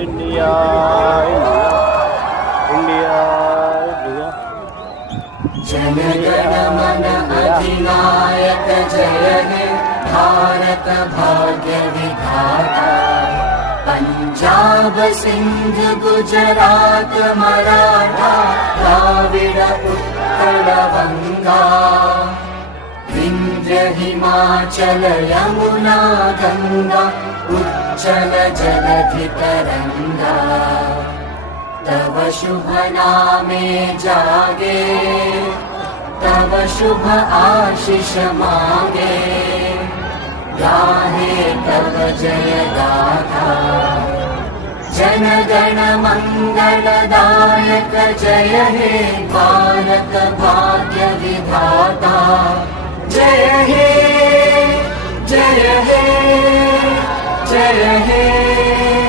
India India India जनगण मन अधिनायक जय हे भारत भाग्य विधाता। पंजाब सिंध गुजरात मराठा द्राविड उत्कल बंगा। विंध्य हिमाचल यमुना गंगा उच्चल जलधि तरंगा। तव शुभ नामे जागे तव शुभ आशीष मांगे। गाहे तव जय गाथा जन गण मंगलदायक जय हे भारत भाग्य विधाता। जय हे जय हे जय हे।